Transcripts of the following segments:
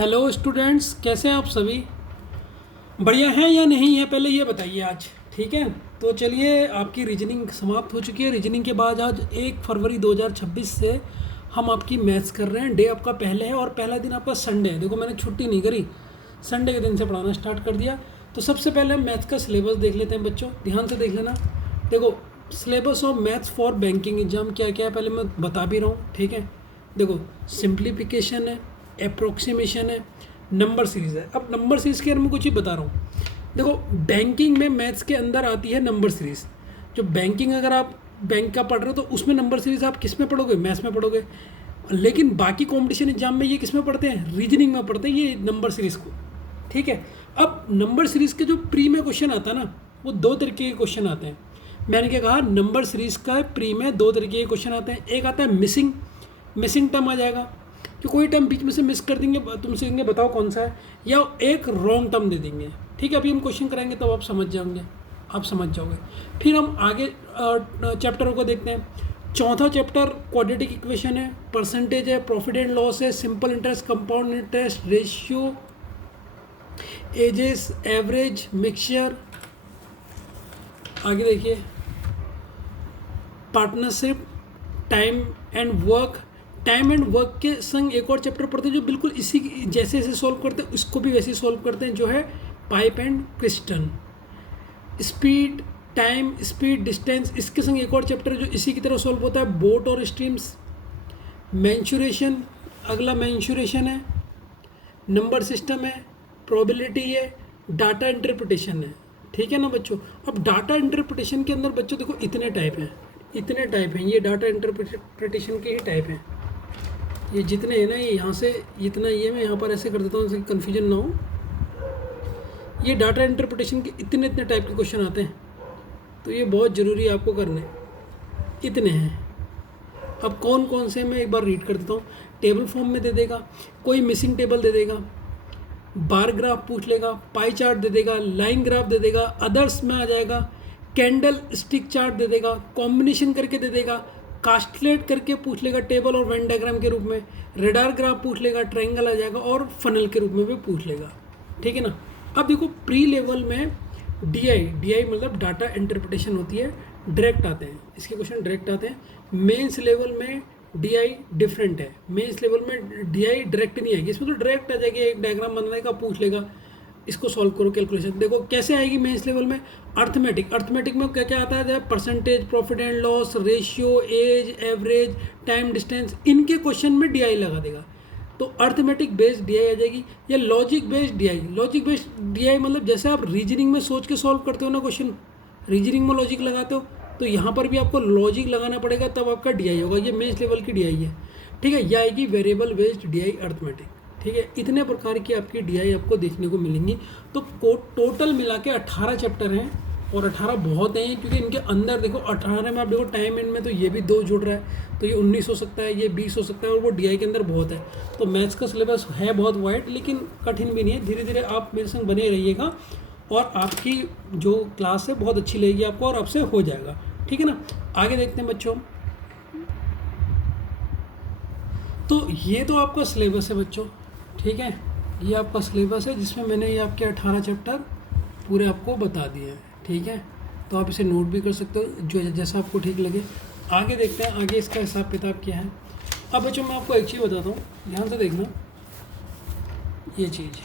Hello students, कैसे हैं आप सभी? बढ़िया हैं या नहीं है, पहले ये बताइए आज। ठीक है, तो चलिए, आपकी रीजनिंग समाप्त हो चुकी है। रीजनिंग के बाद आज 1 फरवरी 2026 से हम आपकी मैथ्स कर रहे हैं। डे आपका पहले है और पहला दिन आपका संडे है। देखो, मैंने छुट्टी नहीं करी, संडे के दिन से पढ़ाना स्टार्ट कर दिया। तो सबसे पहले हम मैथ्स का सिलेबस देख लेते हैं बच्चों, ध्यान से देख लेना। देखो, syllabus of maths for banking exam क्या क्या है पहले मैं बता भी रहा हूँ। ठीक है, देखो, सिंप्लीफिकेशन है, अप्रोक्सीमेशन है, नंबर सीरीज़ है। अब नंबर सीरीज़ के बारे में कुछ ही बता रहा हूँ। देखो, बैंकिंग में मैथ्स के अंदर आती है नंबर सीरीज़। जो बैंकिंग, अगर आप बैंक का पढ़ रहे हो तो उसमें नंबर सीरीज़ आप किस में पढ़ोगे? मैथ्स में पढ़ोगे। लेकिन बाकी कंपटीशन एग्जाम में ये किस में पढ़ते हैं? रीजनिंग में पढ़ते हैं ये नंबर सीरीज़ को। ठीक है, अब नंबर सीरीज़ के जो प्री में क्वेश्चन आता है ना, वो दो तरीके के क्वेश्चन आते हैं। मैंने क्या कहा, नंबर सीरीज़ का प्री में दो तरीके के क्वेश्चन आते हैं। एक आता है मिसिंग, मिसिंग टर्म आ जाएगा कि कोई टर्म बीच में से मिस कर देंगे, तुमसे कहेंगे बताओ कौन सा है, या एक रॉन्ग टर्म दे देंगे। ठीक है, अभी हम क्वेश्चन कराएंगे तब आप समझ जाओगे, आप समझ जाओगे। फिर हम आगे चैप्टरों को देखते हैं। चौथा चैप्टर क्वाड्रेटिक इक्वेशन है, परसेंटेज है, प्रॉफिट एंड लॉस है, simple interest, compound interest, ratio, ages, average, mixture. आगे देखिए, partnership, time and work. Time and work के संग एक और चैप्टर पढ़ते हैं जो बिल्कुल इसी जैसे सॉल्व करते हैं, उसको भी वैसे सॉल्व करते हैं, जो है pipe and piston. Speed, time, speed, distance, इसके संग एक और चैप्टर जो इसी की तरह सॉल्व होता है, बोट और स्ट्रीम्स। मैंशुरेशन, अगला मैंशुरेशन है, नंबर सिस्टम है, प्रोबेबिलिटी है, डाटा इंटरप्रिटेशन है। ठीक है ना बच्चों। अब डाटा इंटरप्रिटेशन के अंदर बच्चों देखो इतने टाइप हैं, इतने टाइप हैं, ये डाटा इंटरप्रिटेशन के ही टाइप हैं। ये जितने हैं ना, ये यहाँ से इतना, ये मैं यहाँ पर ऐसे कर देता हूँ ताकि कन्फ्यूजन ना हो। ये डाटा इंटरप्रिटेशन के इतने इतने टाइप के क्वेश्चन आते हैं, तो ये बहुत ज़रूरी है आपको करने। इतने हैं। अब कौन कौन से मैं एक बार रीड कर देता हूँ। टेबल फॉर्म में दे देगा, कोई मिसिंग टेबल दे देगा, बार ग्राफ पूछ लेगा, पाई चार्ट दे देगा, लाइन ग्राफ दे देगा, अदर्स में आ जाएगा, कैंडल स्टिक चार्ट दे देगा, कॉम्बिनेशन करके दे देगा, कास्टलेट करके पूछ लेगा टेबल और वेन डायग्राम के रूप में, रेडार ग्राफ पूछ लेगा, ट्रायंगल आ जाएगा, और फनल के रूप में भी पूछ लेगा। ठीक है ना। अब देखो, प्री लेवल में डीआई मतलब डाटा इंटरप्रिटेशन होती है, डायरेक्ट आते हैं इसके क्वेश्चन, डायरेक्ट आते हैं। मेंस लेवल में डीआई डिफरेंट है, मेंस लेवल में डीआई डायरेक्ट नहीं आएगी, इसमें तो डायरेक्ट आ जाएगी, एक डायग्राम बनाने का पूछ लेगा, इसको सॉल्व करो कैलकुलेशन। देखो कैसे आएगी मेंस लेवल में, अर्थमेटिक, अर्थमेटिक में क्या क्या आता है, percentage, profit and loss, ratio, age, average, time, distance, इनके क्वेश्चन में डीआई लगा देगा, तो अर्थमेटिक बेस्ड डीआई आ जाएगी। या logic based DI, logic based DI मतलब जैसे आप रीजनिंग में सोच के सॉल्व करते हो ना क्वेश्चन, रीजनिंग में लॉजिक लगाते हो, तो यहाँ पर भी आपको लॉजिक लगाना पड़ेगा, तब आपका डीआई होगा। ये मेंस लेवल की डीआई है। ठीक है, यह आएगी वेरिएबल बेस्ड डीआई अर्थमेटिक। ठीक है, इतने प्रकार की आपकी डीआई आपको देखने को मिलेंगी। तो टोटल मिला के 18 चैप्टर हैं, और 18 बहुत हैं क्योंकि इनके अंदर देखो 18 में आप देखो टाइम एंड में तो ये भी 2 जुड़ रहा है, तो ये 19 हो सकता है, ये 20 हो सकता है, और वो डीआई के अंदर बहुत है। तो मैथ्स का सिलेबस है बहुत वाइड, लेकिन कठिन भी नहीं है। धीरे धीरे आप मेरे संग बने रहिएगा और आपकी जो क्लास है बहुत अच्छी लगेगी आपको, और आपसे हो जाएगा। ठीक है ना। आगे देखते हैं बच्चों। तो ये तो आपका सिलेबस है बच्चों। ठीक है, ये आपका सिलेबस है जिसमें मैंने ये आपके 18 चैप्टर पूरे आपको बता दिए हैं। ठीक है, तो आप इसे नोट भी कर सकते हो, जो जैसा आपको ठीक लगे। आगे देखते हैं, आगे इसका हिसाब किताब क्या है। अब बच्चों मैं आपको एक चीज़ बताता हूँ, ध्यान से देखना। ये चीज़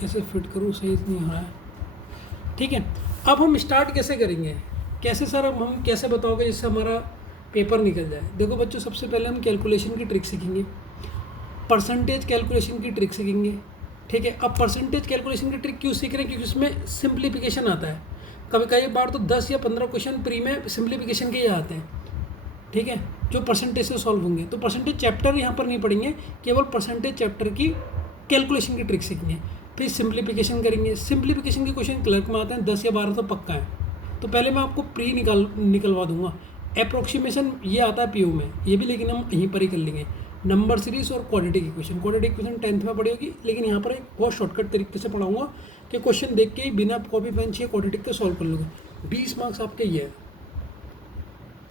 कैसे फिट करूँ, सही नहीं हो रहा है। ठीक है, अब हम स्टार्ट कैसे करेंगे, कैसे सर अब हम कैसे बताओगे जिससे हमारा पेपर निकल जाए। देखो बच्चों, सबसे पहले हम कैलकुलेशन की ट्रिक सीखेंगे, परसेंटेज कैलकुलेशन की ट्रिक सीखेंगे। ठीक है, अब परसेंटेज कैलकुलेशन की ट्रिक क्यों सीख रहे हैं, क्योंकि उसमें सिंप्लीफिकेशन आता है। कभी कई बार तो 10 या 15 क्वेश्चन प्री में सिंप्लीफिकेशन के ही आते हैं। ठीक है, जो परसेंटेज से सॉल्व होंगे, तो परसेंटेज चैप्टर यहाँ पर नहीं पढ़ेंगे, केवल परसेंटेज चैप्टर की कैलकुलेशन की ट्रिक सीखेंगे। फिर सिंप्लीफिकेशन करेंगे। सिंप्लीफिकेशन के क्वेश्चन क्लर्क में आते हैं, 10 या 12 तो पक्का है। तो पहले मैं आपको प्री निकलवा दूंगा। अप्रोक्सीमेशन ये आता है पीओ में, ये भी लेकिन हम यहीं पर ही कर लेंगे। नंबर सीरीज और quadratic equation, quadratic equation 10th में पढ़ी होगी, लेकिन यहाँ पर एक बहुत शॉर्टकट तरीके से पढ़ाऊंगा कि क्वेश्चन देख के ही बिना कॉपी पेन चाहिए क्वाड्रेटिक के सॉल्व कर लोगे। 20 मार्क्स आपके ये है,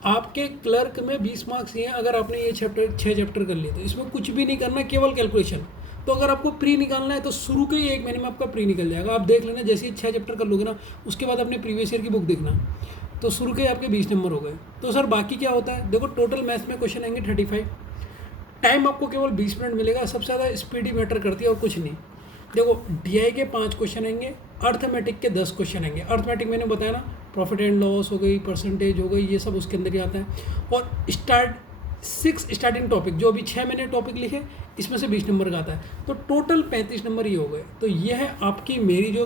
आपके क्लर्क में 20 मार्क्स ये हैं अगर आपने ये 6 चैप्टर कर लिए। तो इसमें कुछ भी नहीं करना, केवल कैलकुलेशन। तो अगर आपको प्री निकालना है तो शुरू के ही 1 महीने में आपका प्री निकल जाएगा। आप देख लेना, जैसे ही 6 चैप्टर कर लोगे ना, उसके बाद अपने प्रीवियस ईयर की बुक देखना, तो शुरू के ही आपके 20 नंबर हो गए। तो सर बाकी क्या होता है, देखो टोटल मैथ्स में क्वेश्चन आएंगे 35, टाइम आपको केवल 20 मिनट मिलेगा। सबसे ज़्यादा स्पीड ही मैटर करती है और कुछ नहीं। देखो डीआई के 5 क्वेश्चन आएंगे, अर्थमेटिक के 10 क्वेश्चन आएंगे। अर्थमेटिक मैंने बताया ना, प्रॉफिट एंड लॉस हो गई, परसेंटेज हो गई, ये सब उसके अंदर ही आता है। और 6 स्टार्टिंग टॉपिक, जो अभी 6 मैंने टॉपिक लिखे, इसमें से 20 नंबर का आता है, तो टोटल 35 नंबर ही हो गए। तो ये है आपकी मेरी जो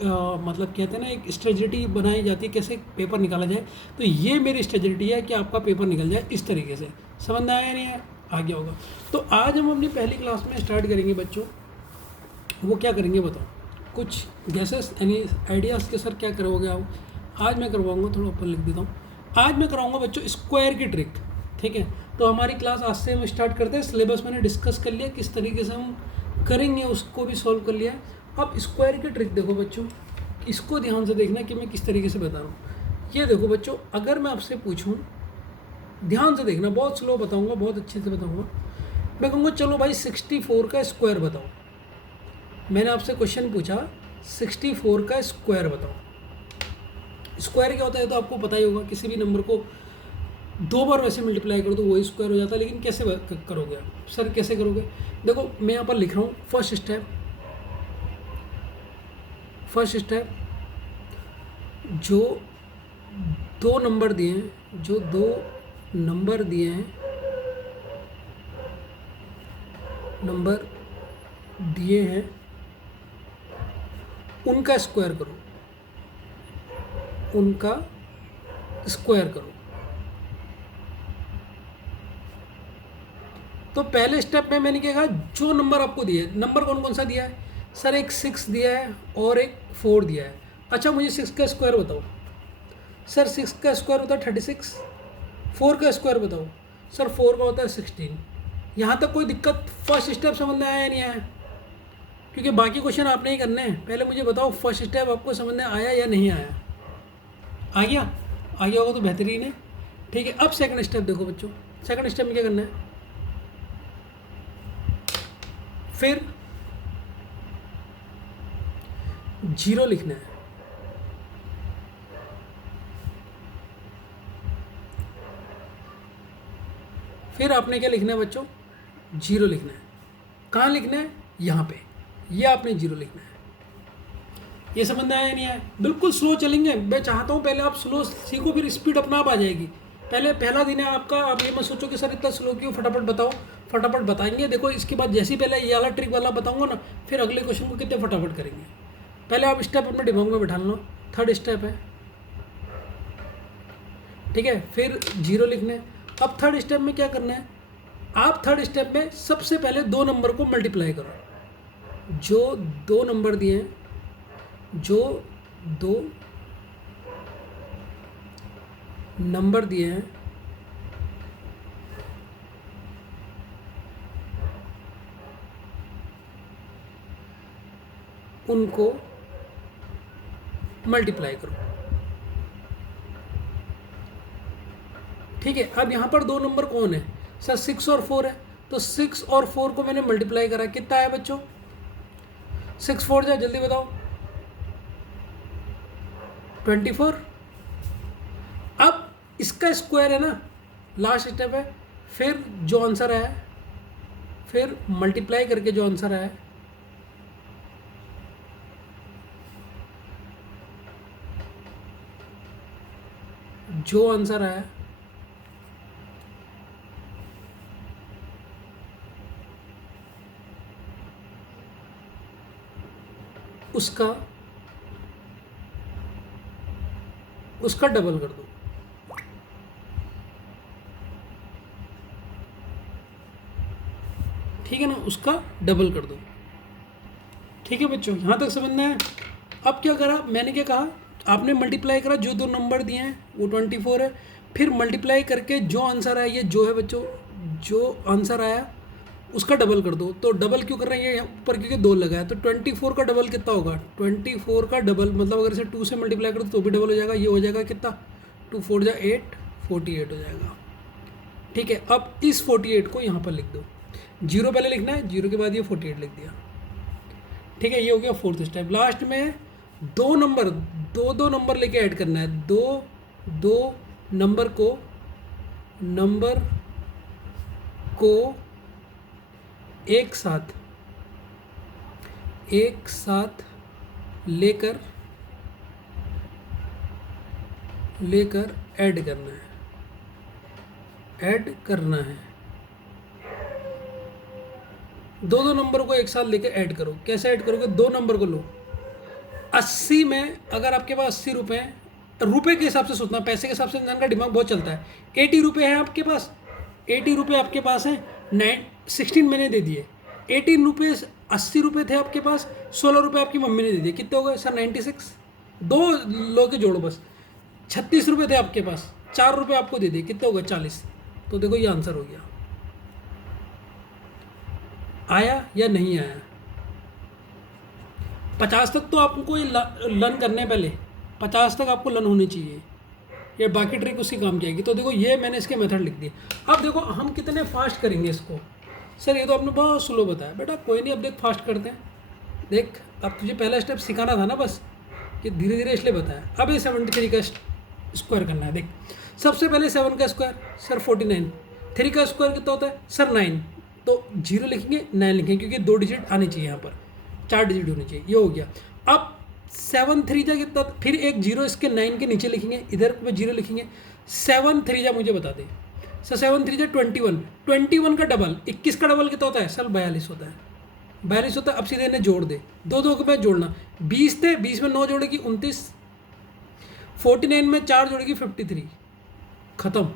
मतलब कहते हैं ना, एक स्ट्रेटजी बनाई जाती है कैसे पेपर निकाला जाए। तो ये मेरी स्ट्रेटजी है कि आपका पेपर निकल जाए इस तरीके से। समझ में आया नहीं है, आ गया होगा। तो आज हम अपनी पहली क्लास में स्टार्ट करेंगे बच्चों। वो क्या करेंगे बताओ, कुछ गैसेस यानी आइडियाज़ के सर क्या करोगे आप? आज मैं करवाऊँगा, थोड़ा ऊपर लिख देता हूँ। आज मैं कराऊँगा बच्चों स्क्वायर की ट्रिक, ठीक है। तो हमारी क्लास आज से हम स्टार्ट करते हैं। सिलेबस मैंने डिस्कस कर लिया, किस तरीके से हम करेंगे उसको भी सॉल्व कर लिया। अब स्क्वायर की ट्रिक देखो बच्चों, इसको ध्यान से देखना कि मैं किस तरीके से बता रहा हूँ। ये देखो बच्चों, अगर मैं आपसे पूछूँ, ध्यान से देखना, बहुत स्लो बताऊँगा, बहुत अच्छे से बताऊँगा। मैं कहूँगा चलो भाई 64 का स्क्वायर बताओ। मैंने आपसे क्वेश्चन पूछा 64 का स्क्वायर बताओ। स्क्वायर क्या होता है तो आपको पता ही होगा, किसी भी नंबर को 2 बार वैसे मल्टीप्लाई करो तो वही स्क्वायर हो जाता है। लेकिन कैसे करोगे आप? सर कैसे करोगे? देखो मैं यहाँ पर लिख रहा हूँ, फर्स्ट स्टेप, जो 2 नंबर दिए हैं, उनका स्क्वायर करो। तो पहले स्टेप में मैंने क्या कहा, जो नंबर आपको दिया है, नंबर कौन कौन सा दिया है? सर एक 6 दिया है और एक 4 दिया है। अच्छा मुझे 6 का स्क्वायर बताओ। सर 6 का स्क्वायर होता है 36। 4 का स्क्वायर बताओ। सर 4 का होता है 16। यहाँ तक कोई दिक्कत? फर्स्ट स्टेप समझ में आया या नहीं आया? क्योंकि बाकी क्वेश्चन आपने ही करने हैं। पहले मुझे बताओ फर्स्ट स्टेप आपको समझ में आया या नहीं आया? आ गया होगा तो बेहतरीन है, ठीक है। अब सेकंड स्टेप देखो बच्चों, सेकंड स्टेप में क्या करना है, फिर 0 लिखना है। फिर आपने क्या लिखना है बच्चों? 0 लिखना है। कहाँ लिखना है? यहाँ पे, ये आपने 0 लिखना है। ये समझ में आया नहीं आया? बिल्कुल स्लो चलेंगे। मैं चाहता हूँ पहले आप स्लो सीखो, फिर स्पीड अपना आप आ जाएगी। पहले पहला दिन है आपका, आप ये मत सोचो कि सर इतना स्लो क्यों, फटाफट बताओ। फटाफट बताएंगे। देखो इसके बाद जैसे ही पहले ये वाला ट्रिक वाला बताऊंगा ना, फिर अगले क्वेश्चन को कितने फटाफट करेंगे। पहले आप स्टेप अपने दिमाग में बैठा लो। थर्ड स्टेप है, ठीक है। फिर 0 लिखना है। अब थर्ड स्टेप में क्या करना है, आप थर्ड स्टेप में सबसे पहले 2 नंबर को मल्टीप्लाई करो। जो 2 नंबर दिए हैं, उनको मल्टीप्लाई करो, ठीक है। अब यहाँ पर 2 नंबर कौन है? सर 6 और 4 है। तो 6 और 4 को मैंने मल्टीप्लाई करा, कितना आया बच्चों? 6 4 जाए, जल्दी बताओ। 24। अब इसका स्क्वायर है ना, लास्ट स्टेप है। फिर जो आंसर आया, फिर मल्टीप्लाई करके जो आंसर आया, उसका डबल कर दो, ठीक है ना, उसका डबल कर दो, ठीक है बच्चों। यहाँ तक समझना है। अब क्या करा मैंने, क्या कहा, आपने मल्टीप्लाई करा, जो 2 नंबर दिए हैं वो 24 है। फिर मल्टीप्लाई करके जो आंसर आया, ये जो है बच्चों, जो आंसर आया उसका डबल कर दो। तो डबल क्यों कर रहे हैं, ऊपर क्योंकि 2 लगा है। तो 24 का डबल कितना होगा? 24 का डबल मतलब अगर इसे 2 से मल्टीप्लाई करो तो भी डबल हो जाएगा। ये हो जाएगा कितना? 2 4 जा 8, 48 हो जाएगा, ठीक है। अब इस 48 को यहाँ पर लिख दो, जीरो पहले लिखना है, जीरो के बाद ये 48 लिख दिया। ठीक है, ये हो गया फोर्थ स्टेप। लास्ट में दो दो नंबर लेके ऐड करना है। दो नंबर को एक साथ लेकर ऐड करना है। दो नंबर को एक साथ लेकर ऐड करो। कैसे ऐड करोगे? दो नंबर को लो, 80 में अगर आपके पास 80 रुपये हैं, रुपये के हिसाब से सोचना, पैसे के हिसाब से इंसान का दिमाग बहुत चलता है। 80 रुपये हैं आपके पास, 80 रुपये आपके पास हैं, 16 मैंने दे दिए। 18 रुपये, 80 रुपये थे आपके पास, 16 रुपये आपकी मम्मी ने दे दिए। कितने हो गए सर? 96। दो लो के जोड़ो बस। 36 रुपये थे आपके पास, 4 रुपये आपको दे दिए। कितने हो गए? 40। तो देखो ये आंसर हो गया। आया या नहीं आया? 50 तक तो आपको ये लर्न करने पहले, 50 तक आपको लर्न होनी चाहिए। ये बाकी ट्रिक उसी काम की आएगी। तो देखो ये मैंने इसके मेथड लिख दिए। अब देखो हम कितने फास्ट करेंगे इसको। सर ये तो आपने बहुत स्लो बताया। बेटा कोई नहीं, अब देख फास्ट करते हैं। देख अब तुझे पहला स्टेप सिखाना था ना बस, कि धीरे धीरे इसलिए बताया। अब ये 73 का स्क्वायर करना है। देख सबसे पहले 7 का स्क्वायर सर 49, 3 का स्क्वायर कितना होता है सर 9। तो 0 लिखेंगे, 9 लिखेंगे, क्योंकि 2 डिजिट आने चाहिए यहाँ पर, 4 डिजिट होने चाहिए। ये हो गया। अब 7 3 जा कितना, फिर एक 0 इसके 9 के नीचे लिखेंगे, इधर पे 0 लिखेंगे। 7 3 जा मुझे बता दे सर। 7 3 जा 21, 21 का डबल 21 का डबल कितना होता है सर? 42 होता है। 42 होता है। अब सीधे इन्हें जोड़ दे, दो के बाद जोड़ना। 20 थे, 20 में 9 जोड़ेगी 29, 49 में 4 जोड़ेगी 53। खत्म।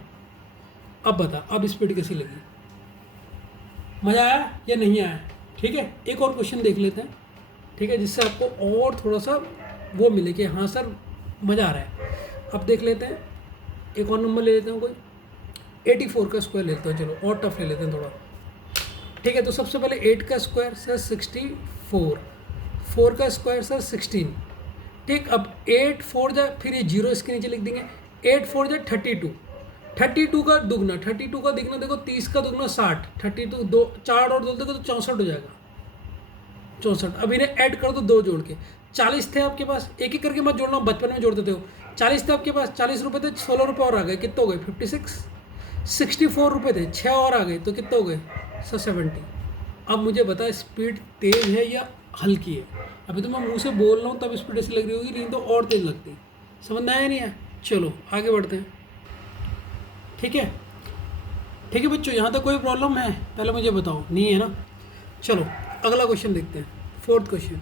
अब बता, अब स्पीड कैसी लगी? मज़ा आया या नहीं आया? ठीक है, एक और क्वेश्चन देख लेते हैं। ठीक है, जिससे आपको और थोड़ा सा वो मिले कि हाँ सर मज़ा आ रहा है। अब देख लेते हैं, एक और नंबर ले लेते हैं कोई। 84 का स्क्वायर लेते हैं। चलो और टफ ले लेते हैं थोड़ा। ठीक है, तो सबसे पहले 8 का स्क्वायर सर 64, 4 का स्क्वायर सर 16। ठीक, अब 8 4 जा, फिर ये 0 इसके नीचे लिख देंगे। 8 4 जा 32, 32 का दुगना, 32 का दुगना देखो, 30 का दुगना 60, 32 दो 4 और दो देखो तो 64 हो जाएगा, 64। अब इन्हें ऐड कर दो 2 जोड़ के। 40 थे आपके पास, एक एक करके मत जोड़ना, बचपन में जोड़ देते हो। 40 थे आपके पास, 40 रुपये थे, 16 रुपये और आ गए, कितने हो गए? 56। 64 रुपये थे, 6 और आ गए, तो कितने हो गए सर? 70। अब मुझे बता स्पीड तेज़ है या हल्की है? अभी तो मैं मुंह से बोल रहा हूँ तब स्पीड ऐसी लग रही होगी, नहीं तो और तेज़ लगती। समझ में आया नहीं है? चलो आगे बढ़ते हैं। ठीक है, ठीक है बच्चों, यहाँ तक कोई प्रॉब्लम है? पहले मुझे बताओ, नहीं है ना? चलो अगला क्वेश्चन देखते हैं, 4th क्वेश्चन।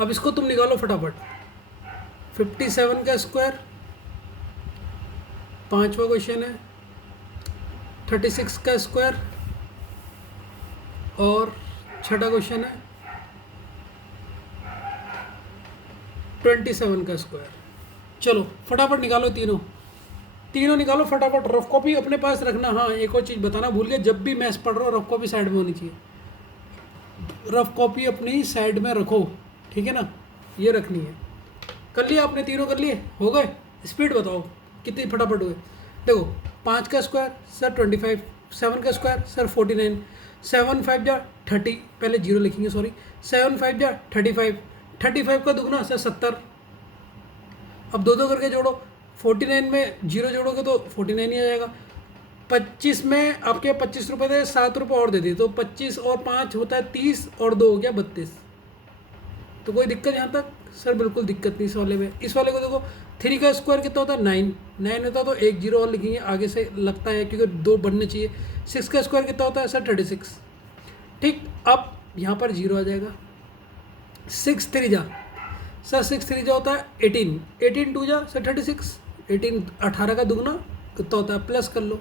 अब इसको तुम निकालो फटाफट। 57 का स्क्वायर 5वां क्वेश्चन है। 36 का स्क्वायर और 6ठा क्वेश्चन है। 27 का स्क्वायर। चलो फटाफट निकालो, तीनों निकालो फटाफट। रफ कॉपी अपने पास रखना। हाँ एक और चीज़ बताना भूल गया, जब भी मैथ्स पढ़ रहा हो रफ कॉपी साइड में होनी चाहिए। रफ कॉपी अपनी साइड में रखो, ठीक है ना? ये रखनी है। कर लिया आपने? तीनों कर लिए? हो गए? स्पीड बताओ कितनी फटाफट हुए। देखो 5 का स्क्वायर सर 25, 7 का स्क्वायर सर 49, 7 5 जा 30, पहले 0 लिखेंगे सॉरी। 7 5 जा 35, 35 का दुगना सर 70। अब दो करके जोड़ो। 49 में 0 जोड़ोगे तो 49 ही आ जाएगा। 25 में आपके 25 रुपये थे, 7 रुपये और दे दिए, तो 25 और 5 होता है 30, और 2 हो गया 32। तो कोई दिक्कत यहाँ तक? सर बिल्कुल दिक्कत नहीं इस वाले में। इस वाले को देखो, 3 का स्क्वायर कितना होता है? 9 होता है, तो एक 0 और लिखेंगे आगे से, लगता है क्योंकि 2 बढ़ने चाहिए। 6 का स्क्वायर कितना होता है सर? 36। ठीक, अब यहाँ पर 0 आ जाएगा। 6 3 जा सर, 6 3 जा होता है 18, 18 2 जा सर 36, 18 का दुगना कितना होता है? प्लस कर लो।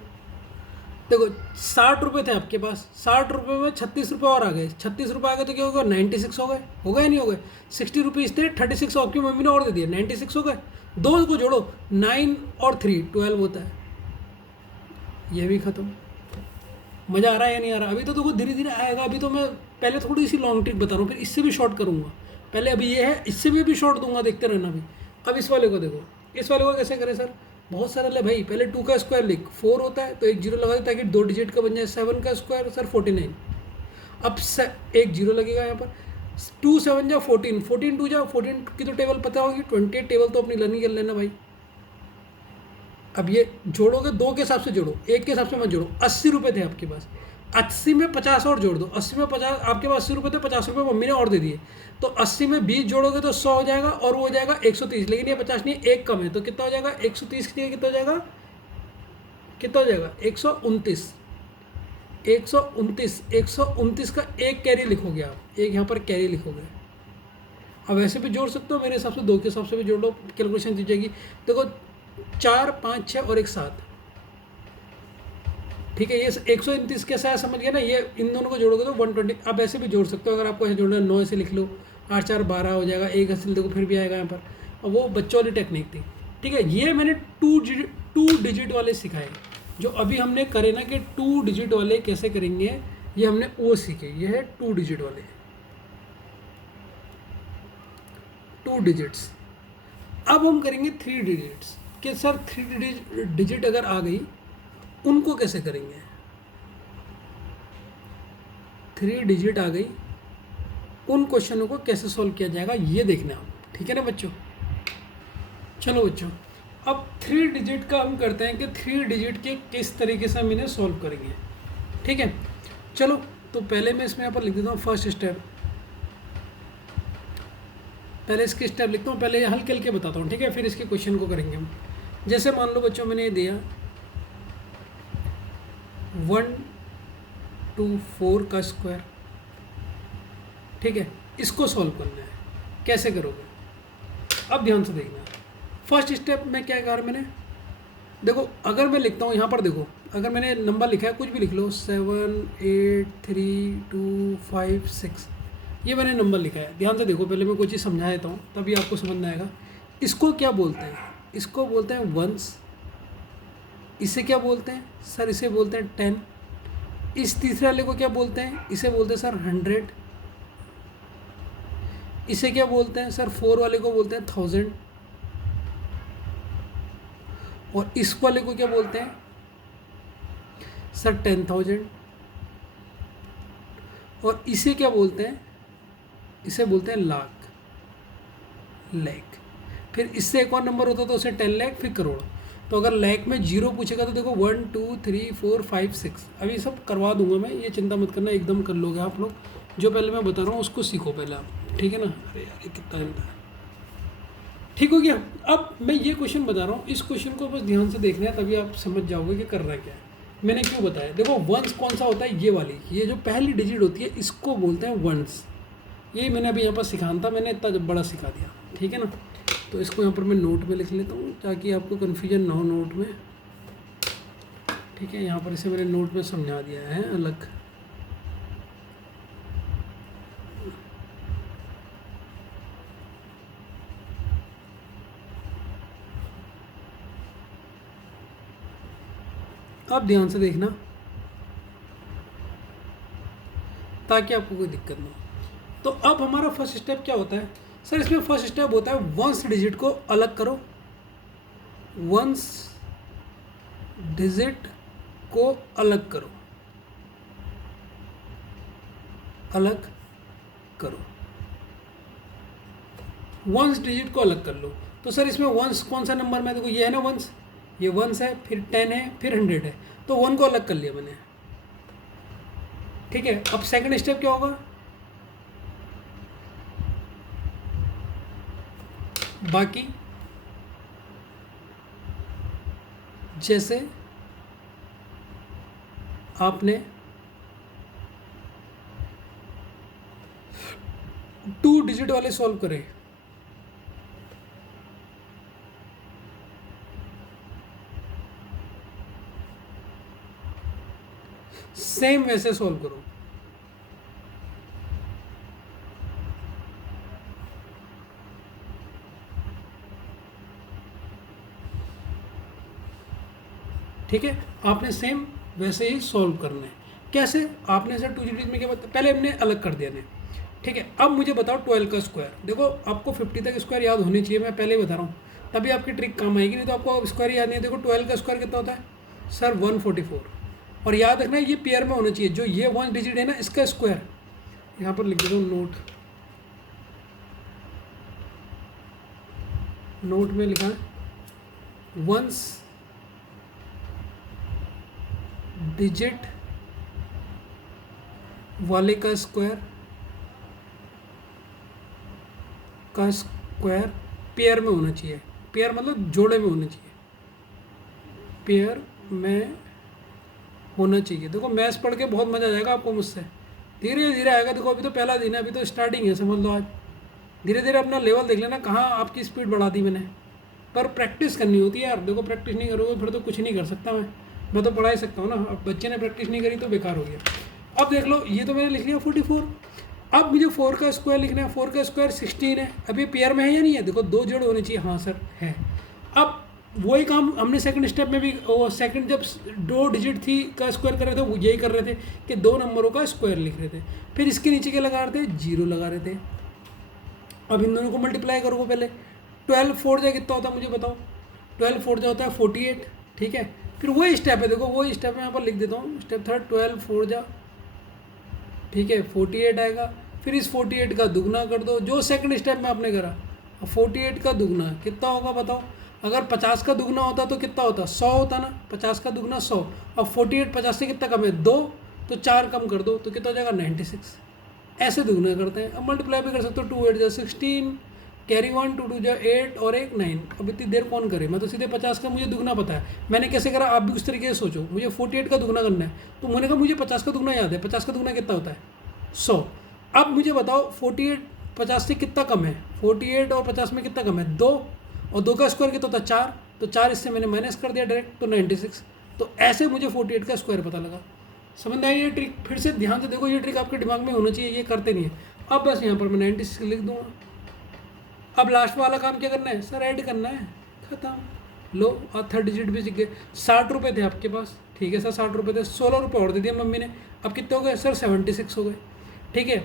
देखो 60 रुपये थे आपके पास, 60 रुपये में 36 रुपये और आ गए, 36 रुपये आ गए तो क्या होगा? 96 हो गए। हो गए नहीं हो गए? 60 रुपीज़ थे, 36 आपकी मम्मी ने और दे दिए, 96 हो गए। 2 को जोड़ो, 9 और 3 12 होता है। ये भी ख़त्म। मज़ा आ रहा है या नहीं आ रहा? अभी तो देखो धीरे धीरे आएगा। अभी तो मैं पहले थोड़ी सी लॉन्ग ट्रिक बता रहा हूँ, फिर इससे भी शॉर्ट करूँगा। पहले अभी ये है, इससे भी शॉर्ट दूंगा, देखते रहना। अभी अब इस वाले को देखो। इस वाले को कैसे करें सर? बहुत सारा ले भाई, पहले 2 का स्क्वायर लिख, 4 होता है तो एक जीरो लगा दे ताकि 2 डिजिट का बन जाए। 7 का स्क्वायर सर 49, अब एक जीरो लगेगा यहाँ पर। 2 7 जा 14, 14 2 जा 14 की तो टेबल पता होगी, 28 टेबल तो अपनी लर्निंग कर लेना भाई। अब ये जोड़ोगे 2 के हिसाब से जोड़ो, 1 के हिसाब से मत जोड़ो। 80 रुपये थे आपके पास, 80 में 50 और जोड़ दो। 80 में 50, आपके पास 80 रुपये थे, 50 रुपये मम्मी ने और दे दिए, तो 80 में 20 जोड़ोगे तो 100 हो जाएगा, और वो हो जाएगा 130। लेकिन ये 50 नहीं, एक कम है, तो कितना हो जाएगा? 130 की जगह कितना हो जाएगा? कितना हो जाएगा? 129। 129, 129 का एक कैरी लिखोगे आप, एक यहाँ पर कैरी लिखोगे। अब ऐसे भी जोड़ सकते हो मेरे हिसाब से, 2 के हिसाब से भी जोड़ लो, कैलकुलेशन दी जाएगी। देखो 4 5 6 और 1 7, ठीक है। ये 129 कैसा है समझ गया ना, ये इन दोनों को जोड़ोगे तो 120। अब ऐसे भी जोड़ सकते हो, अगर आपको ऐसे जोड़ना है 9 ऐसे लिख लो, 8 4 12 हो जाएगा, एक ऐसे देखो फिर भी आएगा यहाँ पर। और वो बच्चों वाली टेक्निक थी, ठीक है। ये मैंने 2 डिजिट वाले सिखाए, जो अभी हमने करे ना कि 2 डिजिट वाले कैसे करेंगे, ये हमने वो सीखे। ये है 2 डिजिट वाले, 2 डिजिट्स। अब हम करेंगे 3 डिजिट्स कि सर 3 डिजिट अगर आ गई उनको कैसे करेंगे। 3 डिजिट आ गई, उन क्वेश्चनों को कैसे सॉल्व किया जाएगा ये देखना आप, ठीक है ना बच्चों। चलो बच्चों, अब 3 डिजिट का हम करते हैं कि 3 डिजिट के किस तरीके से हम इन्हें सॉल्व करेंगे, ठीक है। चलो तो पहले मैं इसमें यहाँ पर लिख देता हूँ फर्स्ट स्टेप। पहले इसके स्टेप लिखता हूँ, पहले हल्के हल्के बताता हूँ, ठीक है, फिर इसके क्वेश्चन को करेंगे हम। जैसे मान लो बच्चों मैंने ये दिया 1 2 4 का स्क्वायर, ठीक है, इसको सॉल्व करना है। कैसे करोगे? अब ध्यान से देखना। फर्स्ट स्टेप में क्या कहा मैंने, देखो अगर मैं लिखता हूँ यहाँ पर, देखो अगर मैंने नंबर लिखा है, कुछ भी लिख लो, 7 8 3 2 5 6, ये मैंने नंबर लिखा है। ध्यान से देखो, पहले मैं कोई चीज़ समझा देता हूँ तभी आपको समझ में आएगा। इसको क्या बोलते हैं? इसको बोलते हैं वंस। इसे क्या बोलते हैं सर? इसे बोलते हैं 10। इस तीसरे वाले को क्या बोलते हैं? इसे बोलते हैं सर 100। इसे क्या बोलते हैं सर? 4 वाले को बोलते हैं 1000। और इस वाले को क्या बोलते हैं सर? 10,000। और इसे क्या बोलते हैं? इसे बोलते हैं लाख, लैख। फिर इससे एक और नंबर होता तो उसे 10 लाख, फिर करोड़। तो अगर लैख में 0 पूछेगा तो देखो 1 2 3 4 5 6, अभी सब करवा दूंगा मैं, ये चिंता मत करना, एकदम कर लोगे आप लोग। जो पहले मैं बता रहा हूँ उसको सीखो पहले आप, ठीक है ना। अरे यार ये कितना हिलता है, ठीक हो गया। अब मैं ये क्वेश्चन बता रहा हूँ, इस क्वेश्चन को बस ध्यान से देखना है, तभी आप समझ जाओगे कि कर रहा है क्या है। मैंने क्यों बताया, देखो वंस कौन सा होता है? ये वाली, ये जो पहली डिजिट होती है इसको बोलते हैं वंस। यही मैंने अभी यहाँ पर सिखाना था, मैंने इतना बड़ा सिखा दिया, ठीक है ना। तो इसको यहाँ पर मैं नोट में लिख लेता हूँ ताकि आपको कन्फ्यूजन ना हो नोट में, ठीक है। यहाँ पर इसे मैंने नोट में समझा दिया है अलग। अब ध्यान से देखना ताकि आपको कोई दिक्कत ना हो। तो अब हमारा फर्स्ट स्टेप क्या होता है सर? इसमें फर्स्ट स्टेप होता है वंस डिजिट को अलग करो, वंस डिजिट को अलग करो, अलग करो, वंस डिजिट को अलग कर लो। तो सर इसमें वंस कौन सा नंबर में? देखो ये है ना वंस, ये वंस है, फिर 10 है, फिर 100 है, तो 1 को अलग कर लिया मैंने, ठीक है। अब सेकंड स्टेप क्या होगा? बाकी जैसे आपने 2 डिजिट वाले सॉल्व करे, सेम वैसे सॉल्व करो। ठीक है, आपने सेम वैसे ही सॉल्व करना है। कैसे? आपने सर 2 डिजिट में क्या बताया? पहले हमने अलग कर दिया ने, ठीक है। अब मुझे बताओ 12 का स्क्वायर। देखो आपको 50 तक स्क्वायर याद होनी चाहिए, मैं पहले ही बता रहा हूँ। तभी आपकी ट्रिक काम आएगी, नहीं तो आपको स्क्वायर याद नहीं है। देखो 12 का स्क्वायर कितना होता है सर 144, और याद रखना ये पेयर में होना चाहिए, जो ये 1 डिजिट है ना इसका स्क्वायर, यहाँ पर लिख देता हूँ नोट में लिखा है वंस डिजिट वाले का स्क्वायर पेयर में होना चाहिए। पेयर मतलब जोड़े में होना चाहिए, पेयर में होना चाहिए। देखो मैथ्स पढ़ के बहुत मज़ा आ जाएगा आपको मुझसे, धीरे धीरे आएगा। देखो अभी तो पहला दिन है, अभी तो स्टार्टिंग है समझ लो। आज धीरे धीरे अपना लेवल देख लेना, कहाँ आपकी स्पीड बढ़ा दी मैंने, पर प्रैक्टिस करनी होती है यार। देखो प्रैक्टिस नहीं करोगे फिर तो कुछ नहीं कर सकता मैं तो पढ़ा ही सकता हूँ ना। अब बच्चे ने प्रैक्टिस नहीं करी तो बेकार हो गया। अब देख लो ये तो मैंने लिख लिया 44। अब मुझे 4 का स्क्वायर लिखना है। 4 का स्क्वायर 16 है। अब ये पेयर में है या नहीं है? देखो 2 जोड़ होने चाहिए, हाँ सर है। अब वही काम हमने सेकंड स्टेप में भी, वो सेकंड जब 2 डिजिट थी का स्क्वायर कर रहे थे वो यही कर रहे थे कि 2 नंबरों का स्क्वायर लिख रहे थे। फिर इसके नीचे क्या लगा रहे थे? 0 लगा रहे थे। अब इन दोनों को मल्टीप्लाई करोगे पहले। 12 4 जा कितना होता है मुझे बताओ? 12 4 जा होता है 48, ठीक है। फिर वही स्टेप है, देखो वही स्टेप मैं यहाँ पर लिख देता हूँ। स्टेप 3 12 4 जा, ठीक है, 48 आएगा। फिर इस 48 का दुगना कर दो, जो सेकंड स्टेप में आपने करा। 48 का दुगना कितना होगा बताओ? अगर 50 का दुगना होता तो कितना होता? 100 होता ना। 50 का दुगना 100। अब 48 50 से कितना कम है? 2, तो 4 कम कर दो तो कितना हो जाएगा? 96। ऐसे दुगना करते हैं। अब मल्टीप्लाई भी कर सकते हो। 2 8 जा 16, कैरी 1 2 2 जा 8 और 1 9। अब इतनी देर कौन करे? मैं तो सीधे 50 का मुझे दुगना पता है, मैंने कैसे करा आप भी उस तरीके से सोचो। मुझे 48 का दुगना करना है तो मैंने कहा मुझे 50 का दुगना याद है। 50 का दुगना कितना होता है? 100। अब मुझे बताओ 48 50 से कितना कम है? 48 और 50 में कितना कम है? 2, और 2 का स्क्वायर कितना होता है? 4, तो 4 इससे मैंने माइनस कर दिया डायरेक्ट, तो 96। तो ऐसे मुझे 48 का स्क्वायर पता लगा। समझ में आई ये ट्रिक? फिर से ध्यान से देखो, ये ट्रिक आपके दिमाग में होना चाहिए, ये करते नहीं है। अब बस यहाँ पर मैं 96 लिख दूँगा। अब लास्ट वाला काम क्या करना है सर? ऐड करना है, खत्म। लो और 3rd डिजिट भी सीख गए। 60 रुपये थे आपके पास, ठीक है सर 60 रुपये थे। 16 रुपये और दे दिया मम्मी ने। अब कितने हो गए सर? 76 हो गए, ठीक है।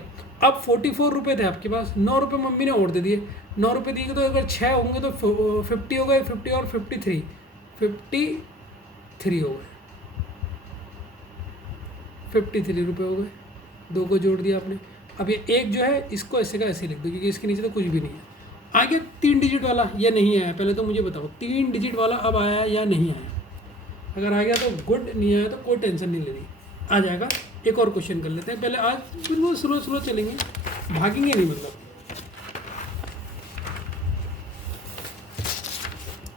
अब 44 रुपये थे आपके पास, 9 रुपये मम्मी ने और दे दिए। 9 रुपये दिए तो अगर 6 होंगे तो 50 हो गए। 50 और 53 53 हो गए। 53 रुपये हो गए। 2 को जोड़ दिया आपने। अब ये एक जो है इसको ऐसे का ऐसे लिख दो, क्योंकि इसके नीचे तो कुछ भी नहीं है। आगे 3 डिजिट वाला या नहीं आया? पहले तो मुझे बताओ 3 डिजिट वाला अब आया या नहीं आया? अगर आ गया तो गुड, नहीं आया तो कोई टेंशन नहीं लेनी, आ जाएगा। एक और क्वेश्चन कर लेते हैं पहले। आज बिल्कुल स्लो स्लो चलेंगे, भागेंगे नहीं मतलब।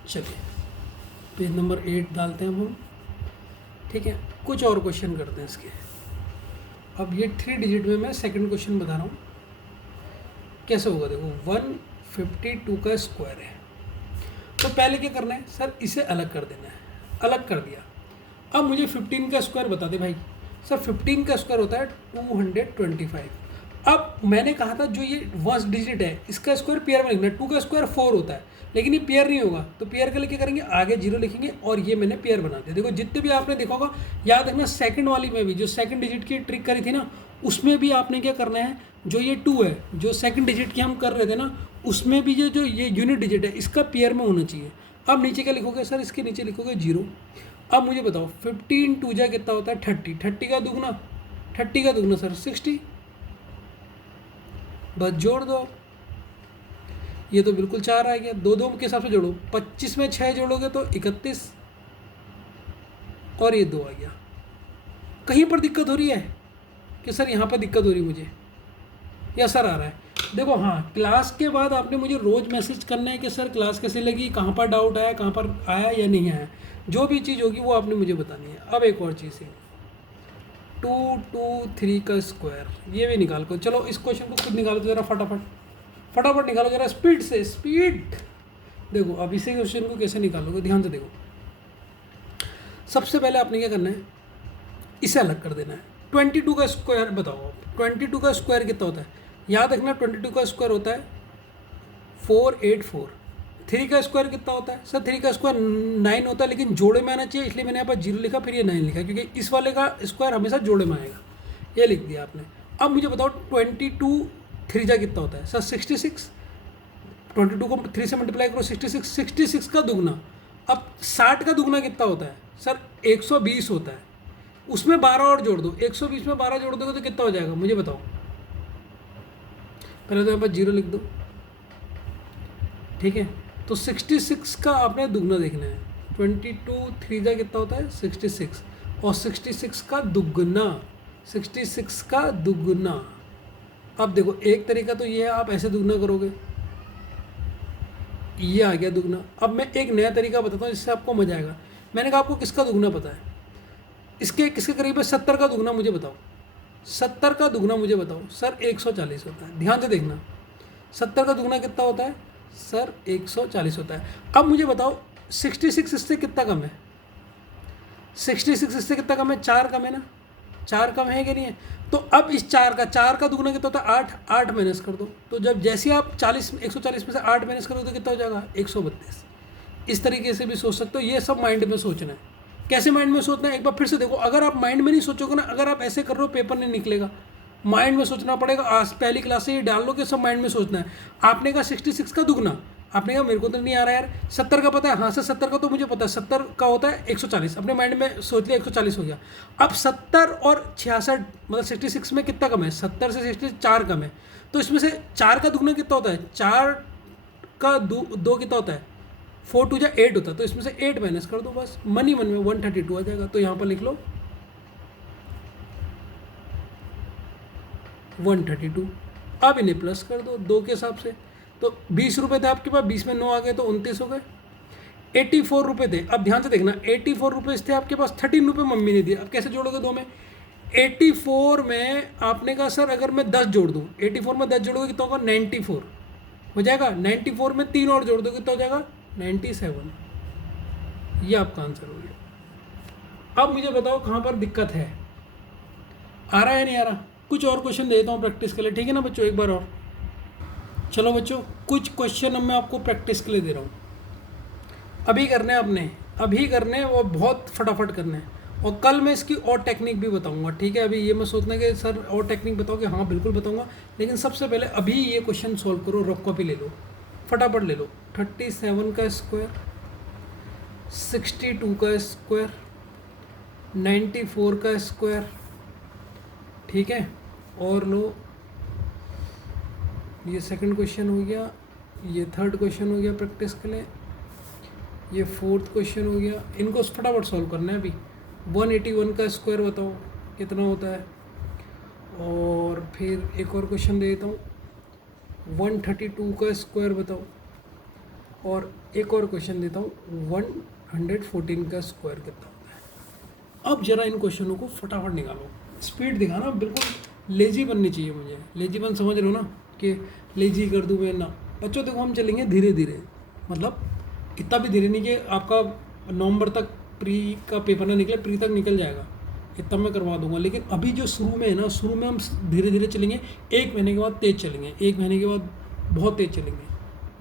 चलिए पेज नंबर 8 डालते हैं हम, ठीक है। कुछ और क्वेश्चन करते हैं इसके। अब ये 3 डिजिट में मैं सेकंड क्वेश्चन बता रहा हूँ कैसे होगा। देखो 152 का स्क्वायर है, तो पहले क्या करना है सर? इसे अलग कर देना है। अलग कर दिया। अब मुझे 15 का स्क्वायर बता दे भाई। सर 15 का स्क्वायर होता है 225। अब मैंने कहा था जो ये 1 डिजिट है इसका स्क्वायर पेयर में लिखना है। 2 का स्क्वायर 4 होता है, लेकिन ये पेयर नहीं होगा, तो पेयर के लिए क्या करेंगे? आगे 0 लिखेंगे और ये मैंने पेयर बना दिया। देखो जितने भी आपने देखा होगा, याद रखना सेकंड वाली में भी जो सेकंड डिजिट की ट्रिक करी थी ना, उसमें भी आपने क्या करना है? जो ये 2 है, जो सेकंड डिजिट की हम कर रहे थे ना, उसमें भी जो ये यूनिट डिजिट है इसका पेयर में होना चाहिए। अब नीचे क्या लिखोगे सर? इसके नीचे लिखोगे 0। अब मुझे बताओ 15 2 जा कितना होता है? 30। 30 का दुगना, 30 का दुगना सर 60। बस जोड़ दो। ये तो बिल्कुल 4 आ गया। 2 2 के हिसाब से जोड़ो। 25 में 6 जोड़ोगे तो 31, और ये 2 आ गया। कहीं पर दिक्कत हो रही है कि सर यहाँ पर दिक्कत हो रही है मुझे, या सर आ रहा है? देखो हाँ, क्लास के बाद आपने मुझे रोज़ मैसेज करना है कि सर क्लास कैसे लगी, कहाँ पर डाउट आया, कहाँ पर आया या नहीं आया। जो भी चीज़ होगी वो आपने मुझे बतानी है। अब एक और चीज़ है 223 का स्क्वायर, ये भी निकाल को। चलो इस क्वेश्चन को खुद निकालो ज़रा, फटाफट निकालो ज़रा, स्पीड से, स्पीड। देखो अब इसी क्वेश्चन को कैसे निकालोगे, ध्यान से देखो। सबसे पहले आपने क्या करना है? इसे अलग कर देना है। 22 का स्क्वायर बताओ। 22 का स्क्वायर कितना होता है? याद रखना 22 का स्क्वायर होता है 484। 3 का स्क्वायर कितना होता है? सर 3 का स्क्वायर 9 होता है, लेकिन जोड़े में आना चाहिए, इसलिए मैंने यहाँ पर 0 लिखा, फिर ये 9 लिखा, क्योंकि इस वाले का स्क्वायर हमेशा जोड़े में आएगा। ये लिख दिया आपने। अब मुझे बताओ 22 3 जा कितना होता है? सर 66। 22 को 3 से मल्टीप्लाई करो 66, 66 का दुगना। अब 60 का दुगना कितना होता है सर? 120 होता है। उसमें 12 और जोड़ दो, 120 में 12 जोड़ दोगे तो कितना हो जाएगा मुझे बताओ। पहले तो यहाँ पर 0 लिख दो, ठीक है। तो 66 का आपने दुगना देखना है। 22 3 जा कितना होता है 66, और 66 का दुगना, 66 का दुगना। अब देखो एक तरीका तो ये है, आप ऐसे दुगना करोगे, ये आ गया दुगना। अब मैं एक नया तरीका बताता हूँ जिससे आपको मजा आएगा। मैंने कहा आपको किसका दुगना पता है, इसके किसके करीब है? 70 का दुगना मुझे बताओ, 70 का दुगना मुझे बताओ। सर 140 होता है। ध्यान से देखना, 70 का दुगना कितना होता है सर? 140 होता है। अब मुझे बताओ 66 इससे कितना कम है? 66 इससे कितना कम है? 4 कम है ना, 4 कम है कि नहीं है? तो अब इस 4 का दुगना कितना होता है? 8, 8 माइनस कर दो। तो जब जैसे ही आप 140 में से 8 माइनस करोगे तो कितना हो जाएगा? 132। इस तरीके से भी सोच सकते हो। ये सब माइंड में सोचना है। कैसे माइंड में सोचना है एक बार फिर से देखो। अगर आप माइंड में नहीं सोचोगे ना, अगर आप ऐसे कर रहे हो पेपर नहीं निकलेगा, माइंड में सोचना पड़ेगा। आज पहली क्लास से ये डाल लो कि सब माइंड में सोचना है। आपने कहा 66 का दुगना, आपने कहा मेरे को तो नहीं आ रहा यार। 70 का पता है? हाँ सर 70 का तो मुझे पता है, 70 का होता है 140। अपने माइंड में सोच लिया 140 हो गया। अब 70 और 66 मतलब 66 में कितना कम है? 70 से 66 4 कम है। तो इसमें से 4 का दुगना कितना होता है? 4 का दो कितना होता है? 4 2 जा 8 होता है। तो इसमें से 8 माइनस कर दो, बस मन ही मन में 132 आ जाएगा। तो यहाँ पर लिख लो 132। अब इन्हें प्लस कर दो 2 के हिसाब से। तो 20 रुपये थे आपके पास, 20 में 9 आ गए तो 29 हो गए। 84 रुपये थे। अब ध्यान से देखना, 84 रुपये थे आपके पास, 13 रुपये मम्मी ने दिए। अब कैसे जोड़ोगे दो में? 84 में आपने कहा सर अगर मैं 10 जोड़ दूँ, 84 में 10 जोड़ोगे कितना होगा? 94 हो जाएगा। 94 में 3 और जोड़ दो कितना हो जाएगा? 97। ये आपका आंसर हो गया। अब मुझे बताओ कहाँ पर दिक्कत है, आ रहा है नहीं आ रहा? कुछ और क्वेश्चन देता हूँ प्रैक्टिस के लिए, ठीक है ना बच्चों? एक बार और चलो बच्चों, कुछ क्वेश्चन अब मैं आपको प्रैक्टिस के लिए दे रहा हूँ। अभी करने हैं आपने, अभी करने हैं, और बहुत फटाफट करने हैं। और कल मैं इसकी और टेक्निक भी बताऊंगा, ठीक है? अभी ये मैं सोचना कि सर और टेक्निक बताओ, कि हाँ बिल्कुल बताऊंगा। लेकिन सबसे पहले अभी ये क्वेश्चन सॉल्व करो। रफ कॉपी ले लो, फटाफट ले लो। 37 का स्क्वायर, 62 का स्क्वायर, 94 का स्क्वायर, ठीक है? और लो, ये सेकंड क्वेश्चन हो गया, ये थर्ड क्वेश्चन हो गया प्रैक्टिस के लिए, ये फोर्थ क्वेश्चन हो गया। इनको फटाफट सॉल्व करना है अभी। 181 का स्क्वायर बताओ कितना होता है। और फिर एक और क्वेश्चन दे देता हूँ, 132 का स्क्वायर बताओ। और एक और क्वेश्चन देता हूँ, 114 का स्क्वायर कितना होता है। अब जरा इन क्वेश्चनों को फटाफट निकालो, स्पीड दिखाना, बिल्कुल लेजी बननी चाहिए मुझे। लेजीपन समझ रहे हो ना, कि लेजी कर दूँ मैं ना। बच्चों देखो हम चलेंगे धीरे धीरे, मतलब इतना भी धीरे नहीं कि आपका नवंबर तक प्री का पेपर ना निकले, प्री तक निकल जाएगा, इतना मैं करवा दूंगा। लेकिन अभी जो शुरू में है ना, शुरू में हम धीरे धीरे चलेंगे। 1 महीने के बाद तेज़ चलेंगे, 1 महीने के बाद बहुत तेज़ चलेंगे।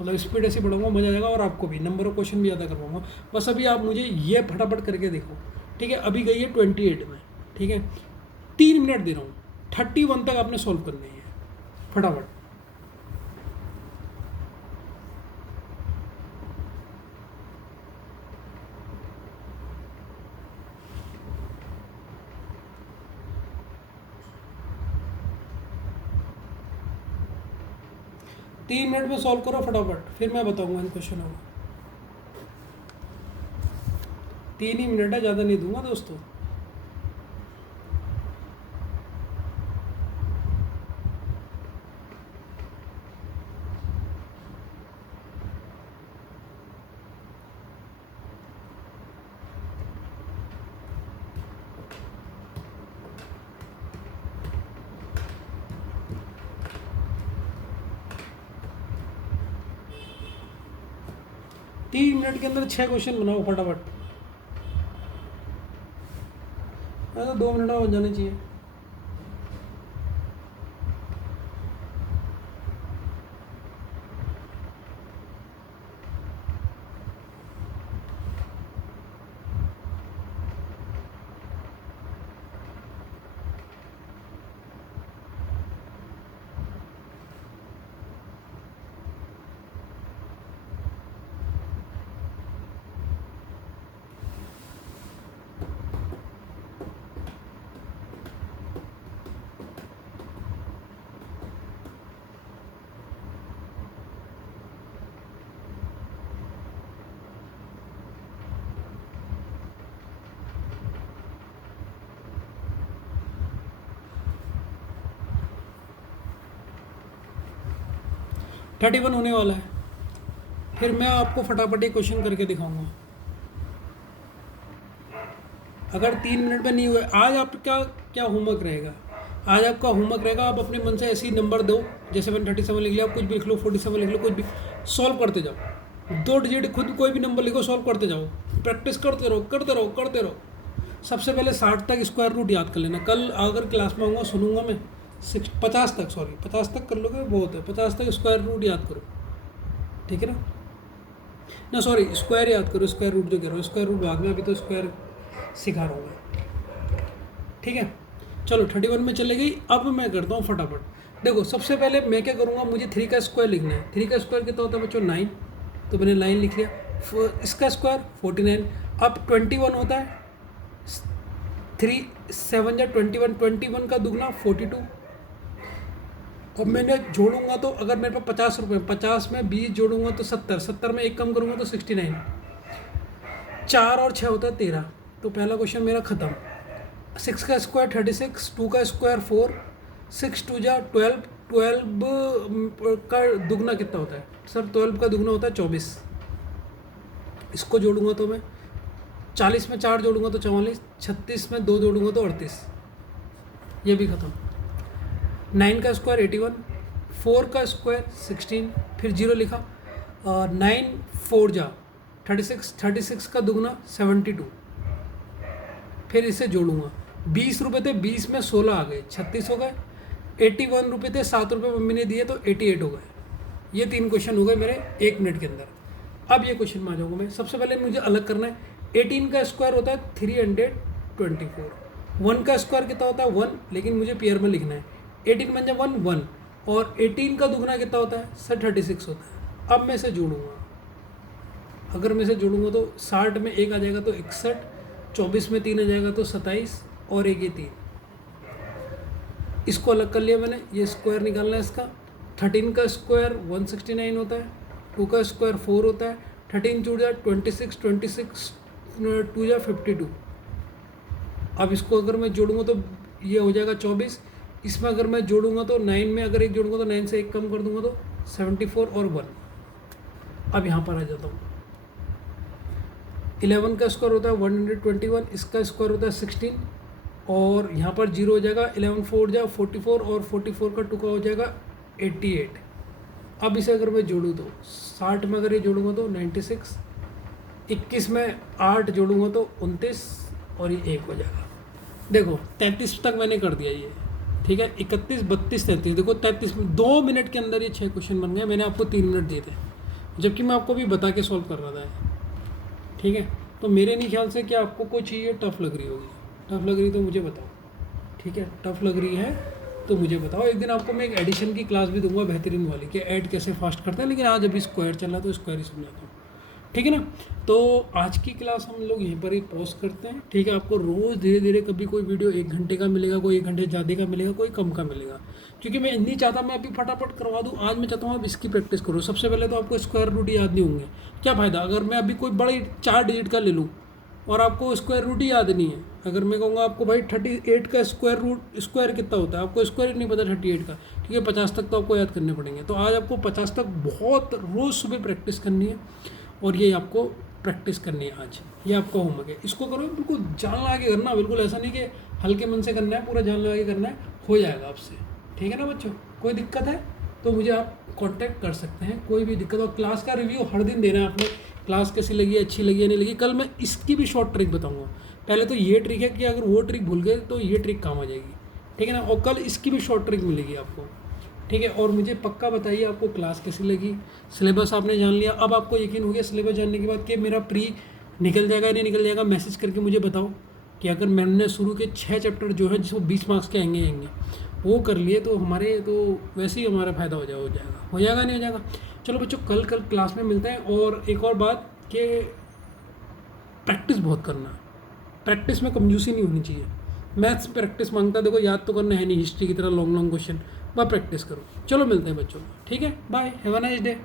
मतलब स्पीड ऐसे बढ़ाऊंगा, मज़ा आ जाएगा, और आपको भी नंबर ऑफ क्वेश्चन भी ज़्यादा करवाऊंगा। बस अभी आप मुझे ये फटाफट करके देखो, ठीक है? अभी गई है 28 में, ठीक है? 3 मिनट दे रहा हूँ, 31 तक आपने सॉल्व करनी है, फटाफट। तीन मिनट में सॉल्व करो फटाफट, फिर मैं बताऊंगा इन क्वेश्चनों को। 3 ही मिनट है, ज़्यादा नहीं दूंगा दोस्तों। तीन मिनट के अंदर 6 क्वेश्चन बनाओ फटाफट। तो 2 मिनट में बन जाने चाहिए। 31 होने वाला है। फिर मैं आपको फटाफट एक क्वेश्चन करके दिखाऊंगा। अगर 3 मिनट में नहीं हुआ, आज आपका क्या होमवर्क रहेगा, आज आपका होमवर्क रहेगा, आप अपने मन से ऐसे ही नंबर दो, जैसे मैंने 37 लिख लिया, आप कुछ भी लिख लो, 47 लिख लो, कुछ भी सॉल्व करते जाओ। 2 डिजिट खुद कोई भी नंबर लिखो, सॉल्व करते जाओ, प्रैक्टिस करते रहो करते रहो करते रहो। सबसे पहले 60 तक स्क्वायर रूट याद कर लेना। कल अगर क्लास में आऊँगा सुनूंगा मैं 50 तक, सॉरी 50 तक कर लोगे बहुत है, 50 तक स्क्वायर रूट याद करो, ठीक है ना सॉरी स्क्वायर याद करो, स्क्वायर रूट जो कह रहा हूँ, स्क्वायर रूट बाद में, अभी तो स्क्वायर सिखा रहा हूँ मैं, ठीक है। चलो 31 में चले गई। अब मैं करता हूँ फटाफट। देखो सबसे पहले मैं क्या करूँगा, मुझे 3 का स्क्वायर लिखना है। 3 का स्क्वायर कितना होता है बच्चों, 9, तो मैंने 9 लिख लिया। इसका स्क्वायर 49। अब 21 होता है, 3 7 या 21, 21 का दुगना 42। अब मैंने जोड़ूंगा तो अगर मेरे पास 50 रुपये, 50 में 20 जोड़ूंगा तो 70, 70 में 1 कम करूंगा तो 69। 4 और 6 होता है 13। तो पहला क्वेश्चन मेरा खत्म। 6 का स्क्वायर 36, 2 का स्क्वायर 4, 6 2 जा 12, 12 का दुगना कितना होता है सर, 12 का दुगना होता है 24। इसको जोड़ूंगा तो मैं 40 में 4 जोड़ूंगा तो 44, 36 में 2 जोड़ूंगा तो 38। ये भी खत्म। 9 का स्क्वायर 81, 4 का स्क्वायर 16, फिर 0 लिखा, 9 4 जा 36, 36 का दुगना 72। फिर इसे जोड़ूंगा, 20 रुपये थे, 20 में 16 आ गए, 36 हो गए। 81 रुपये थे, 7 रुपये मम्मी ने दिए तो 88 हो गए। ये 3 क्वेश्चन हो गए मेरे 1 मिनट के अंदर। अब ये क्वेश्चन में आ जाऊँगा मैं। सबसे पहले मुझे अलग करना है। 18 का स्क्वायर होता है 324। 1 का स्क्वायर कितना होता है 1, लेकिन मुझे पेयर में लिखना है। 18 बन जाए 1 1, और 18 का दुगना कितना होता है सर 36 होता है। अब मैं इसे जोड़ूंगा, अगर मैं इसे जोड़ूंगा तो 60 में 1 आ जाएगा तो 61, 24 में 3 आ जाएगा तो 27, और 1 ये 3। इसको अलग कर लिया मैंने। ये स्क्वायर निकालना है इसका। 13 का स्क्वायर 169 होता है, 2 का स्क्वायर 4 होता है, 13 जुड़ जाए 26, 26 2 जा 52। अब इसको अगर मैं जोड़ूंगा तो ये हो जाएगा 24। इसमें अगर मैं जोड़ूंगा तो 9 में अगर 1 जोड़ूंगा तो 9 से 1 कम कर दूंगा तो 74 और 1। अब यहाँ पर आ जाता हूँ। 11 का स्क्वायर होता है 121, इसका स्क्वायर होता है 16, और यहाँ पर 0 हो जाएगा। 11 4 जा 44, और 44 का टुका हो जाएगा 88। अब इसे अगर मैं जोड़ूँ तो 60 में अगर ये जोड़ूंगा तो 96, 21 में 8 जोड़ूंगा तो 29, और ये 1 हो जाएगा। देखो 33 तक मैंने कर दिया ये, ठीक है। 31 32 33, देखो 33 में 2 मिनट के अंदर ये 6 क्वेश्चन बन गए। मैंने आपको 3 मिनट दिए थे, जबकि मैं आपको भी बता के सॉल्व कर रहा था, ठीक है। तो मेरे नहीं ख्याल से कि आपको कोई चीज़ टफ लग रही होगी। टफ लग रही तो मुझे बताओ, ठीक है। टफ लग रही है तो मुझे बताओ। एक दिन आपको मैं एक एडिशन की क्लास भी दूंगा बेहतरीन वाली, कि ऐड कैसे फास्ट करते हैं, लेकिन आज अभी स्क्वायर चल रहा तो स्क्वायर ही समझाता हूँ, ठीक है ना। तो आज की क्लास हम लोग यहीं पर ही पॉज करते हैं, ठीक है। आपको रोज़ धीरे धीरे कभी कोई वीडियो 1 घंटे का मिलेगा, कोई 1 घंटे ज़्यादा का मिलेगा, कोई कम का मिलेगा, क्योंकि मैं नहीं चाहता मैं अभी फटाफट करवा दूँ। आज मैं चाहता हूँ आप इसकी प्रैक्टिस करो। सबसे पहले तो आपको स्क्वायर रूट याद नहीं होंगे, क्या फ़ायदा अगर मैं अभी कोई बड़ी 4 डिजिट का ले लूँ और आपको स्क्वायर रूट ही याद नहीं है। अगर मैं कहूँगा आपको भाई 38 का स्क्वायर कितना होता है, आपको स्क्वायर ही नहीं पता 38 का, ठीक है। 50 तक तो आपको याद करने पड़ेंगे। तो आज आपको 50 तक बहुत रोज़ सुबह प्रैक्टिस करनी है, और ये आपको प्रैक्टिस करनी है आज। ये आपका होमवर्क है, इसको करो, बिल्कुल जान लगा के करना। बिल्कुल ऐसा नहीं कि हल्के मन से करना है, पूरा जान लगा के करना है, हो जाएगा आपसे, ठीक है ना बच्चों। कोई दिक्कत है तो मुझे आप कांटेक्ट कर सकते हैं, कोई भी दिक्कत हो। क्लास का रिव्यू हर दिन देना है आपने, क्लास कैसी लगी, अच्छी लगी या नहीं लगी। कल मैं इसकी भी शॉर्ट ट्रिक बताऊँगा। पहले तो ये ट्रिक है कि अगर वो ट्रिक भूल गए तो ये ट्रिक काम आ जाएगी, ठीक है ना। और कल इसकी भी शॉर्ट ट्रिक मिलेगी आपको, ठीक है। और मुझे पक्का बताइए आपको क्लास कैसी लगी। सिलेबस आपने जान लिया, अब आपको यकीन हो गया सिलेबस जानने के बाद कि मेरा प्री निकल जाएगा या नहीं निकल जाएगा। मैसेज करके मुझे बताओ कि अगर मैंने शुरू के 6 चैप्टर जो है जिसको 20 मार्क्स के आएंगे वो कर लिए तो हमारे तो वैसे ही हमारा फ़ायदा हो जाएगा नहीं हो जाएगा। चलो बच्चों कल क्लास में मिलते हैं। और एक और बात कि प्रैक्टिस बहुत करना है, प्रैक्टिस में कंजूसी नहीं होनी चाहिए। मैथ्स प्रैक्टिस मांगता है, देखो याद तो करना है नहीं, हिस्ट्री की तरह लॉन्ग क्वेश्चन, वह प्रैक्टिस करो। चलो मिलते हैं बच्चों, ठीक है। Bye, have a nice day.